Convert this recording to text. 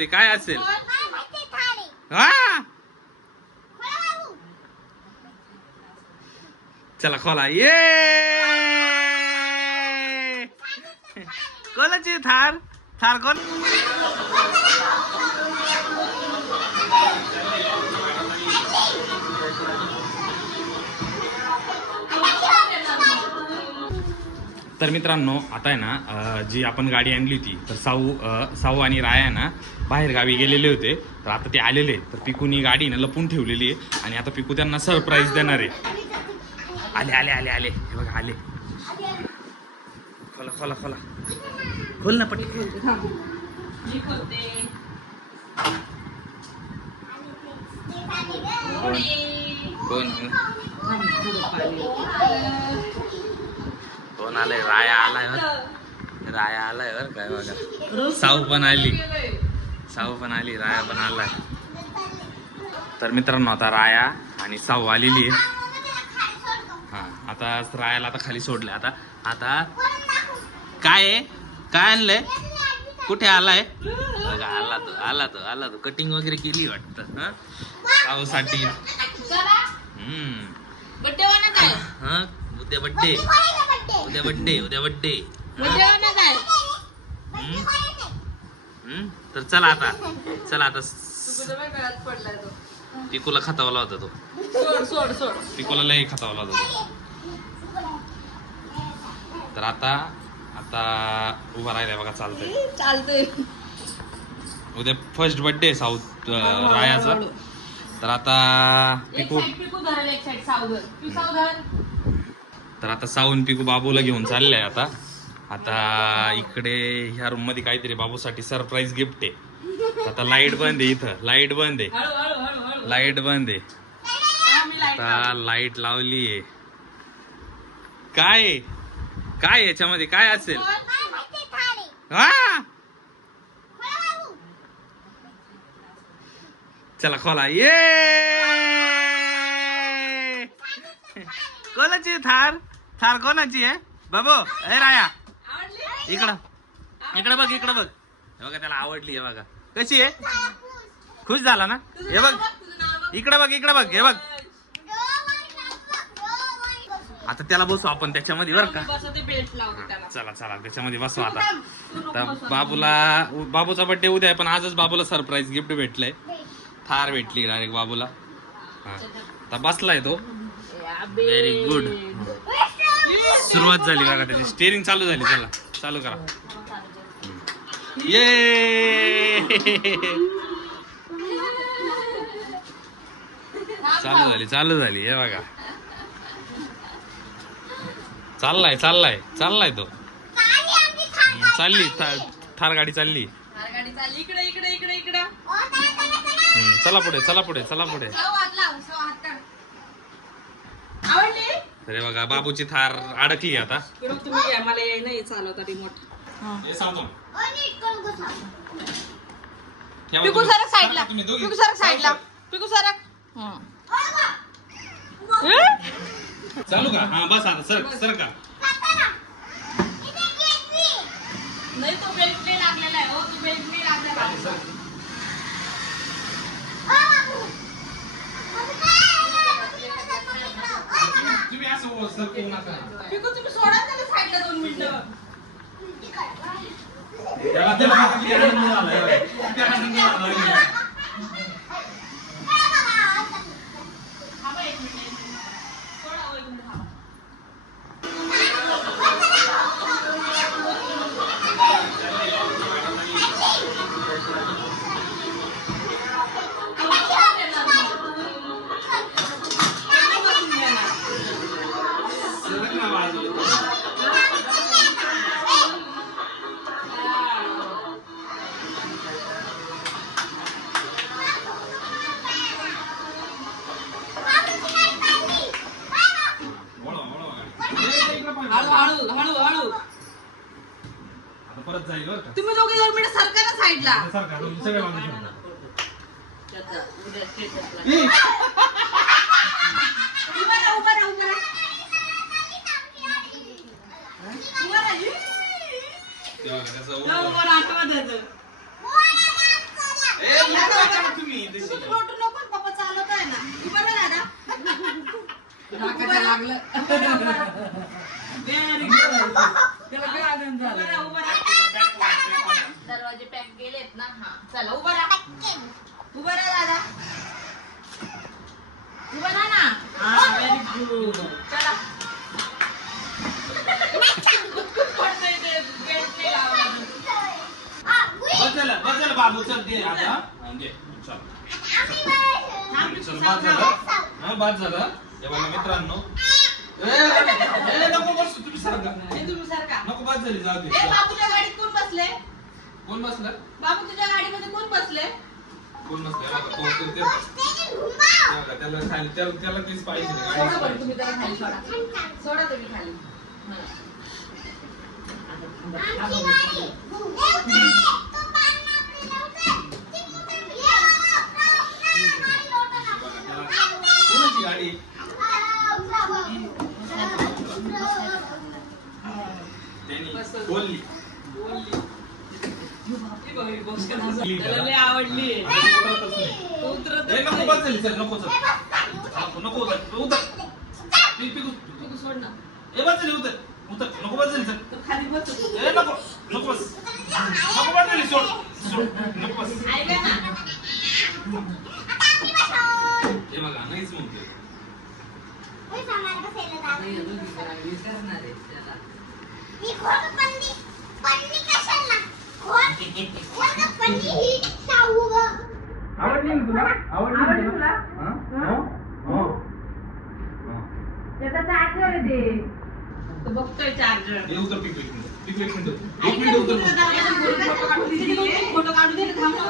ते काय असेल? हा चला खोला. ये कोणाची थार? थार कोण? तर मित्रांनो आता आहे ना जी आपण गाडी आणली होती तर साऊ आणि राया ना बाहेर गावी गेलेले होते. तर आता ते आलेले तर पिकूनी गाडी ना लपून ठेवलेली आहे आणि आता पिकू त्यांना सरप्राईज देणार आहे. आले आले आले आले हे बघा आले. खोला खोला खोला खोल ना पट्टी. कोण आलंय? राया आलाय. राया आलाय बर काय बघा. साऊ पण आली राया पण आलाय. तर मित्रांनो आता राया आणि साऊ आलेली आहे. हा आता रायाला आता खाली सोडलंय. आता काय आहे? काय आणलंय? कुठे आलाय? बघा आला तो कटिंग वगैरे केली वाटतं. हा साऊसाठी उद्या बड्डे तर चला आता पिकूला खतावला होता तो. पिकूला लय खतावला होता तो. तर आता उभा राहिलाय बघा. चालतंय उद्या फर्स्ट बर्थडे साऊथ रायाचा. तर आता साऊन पिकू बाबूला घेऊन चाललंय. आता इकडे ह्या रूम मध्ये काहीतरी बाबूसाठी सरप्राईज गिफ्ट आहे. आता लाईट बंद आहे. इथं लाईट बंद आहे. आता लाईट लावली आहे. काय याच्यामध्ये काय असेल? हा चला खोला. ये कोणाची थार कोणाची आहे बाबू? हे राया इकडं बघ. हे बघा त्याला आवडली आहे बघा. कशी आहे? खुश झाला ना? हे बघ इकडं बघ. हे बघ आता त्याला बसू आपण त्याच्यामध्ये बरं का. चला त्याच्यामध्ये बसू आता. तर बाबूचा बर्थडे उद्या आहे पण आजच बाबूला सरप्राईज गिफ्ट भेटलंय. थार भेटली डायरेक्ट बाबूला. आता बसलाय तो. Very good. सुरुवात झाली बघा त्याची. स्टेअरिंग चालू झाली. चला चालू करा. ये चालू झाली. हे बघा चाललाय तो. चालली थार गाडी चालली. चला पुढे. अरे बघा बाबूची थार अडकली आता. पिकू सरक साईडला. चालू का? हा बस आता सर का. नाही तो बेल्ट नाही लागलेला आहे. हो तो बेल्ट नाही लागलेला आहे. तुम्ही असं सरकवू नका. पिकू तुम्ही सोडा त्याला साईडला 2 मिनिटं. हळू. परत जाईल बरं का. तुम्ही दोघे 2 मिनिटं सरका ना साईडला. सगळे बाजू तू लोटू नको पप्पा चालवत आहे ना उभं राहा दादा लागलं दरवाजे पॅक गेलेत ना हा चला उभं राहा दादा उभं राहा ना हा व्हेरी गुड चला पडतंय ते बेल्ट नाही लावला बस बाबू चल दे आता दे चल चल बाद झालं हे बघा मित्रांनो नको बस तुम्ही सारखा तुम्ही सारखा नको बाद झाली जाऊ दे बाबूच्या गाडीत कोण बसले कोण बसलं बाबू तुझ्या गाडीमध्ये कोण बसले कोण बसलं बघा कोण ते त्याला खाली त्याला तेच पाहिजे सोडा बरं तुम्ही त्याला खाली सोडा तुम्ही खाली कोणाची गाडी त्यांनी बोलली त्याला लय आवडली उतरतच नाही उतरत नको बस झाली चल नको चल नको उतर तू सोड ना ए बस झाली उतर नको बस झाली चल तू खाली बस ए नको बस झाली सोड नको बस ऐका ना हे बघा नाहीच म्हणते आवडली तुला त्याचा चार्जर दे बघतोय चार्जर उतर पिक एक मिनिट उतर फोटो काढून दे थांबा